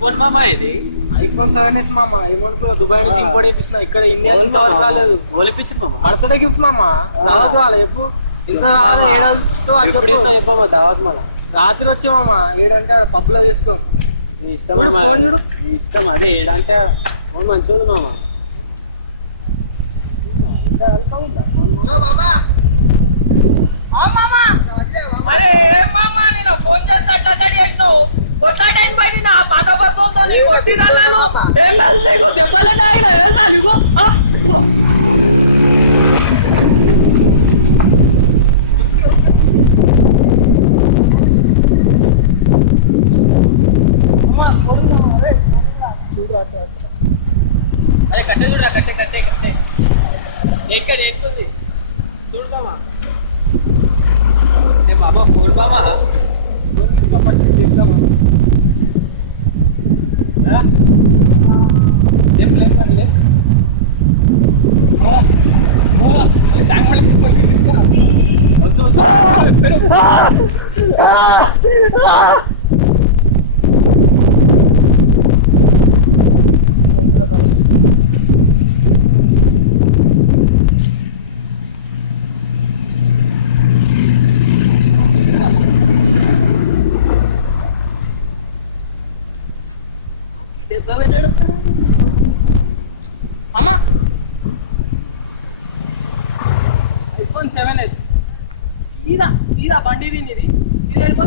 Phone మామ ఇది iPhone 7s మామ. ఐఫోన్ ప్రో దుబాయ్ నుంచి ఇంపోర్ట్ చేపిస్తున్నా. ఇక్కడ ఇండియా ఇంతవరకు రాలేదు. ఒలిపించి బర్త్డే గిఫ్ట్ మామ. దావత్ రాలే చెప్పు. ఇంత రాలే చెప్పామా దావత్ మన రాత్రి వచ్చా మామ. ఏడంటే పప్పులో తీసుకో. నీ ఇష్టం నీ ఇష్టం. అదే ఏడంటే ఫోన్ మంచిగా ఉంది మామ. అరే కట్టే చూడరా కట్టే కట్టే కట్టే ఎక్కడ ఎక్కుంది చూడు బాబా. ఏ బాబా ఫోన్ బాబా తీసుకోమంటే తీసుకోమా. ఏం లేదు ఐఫోన్ 7s సీదా సీదా బండి ఇది సీదా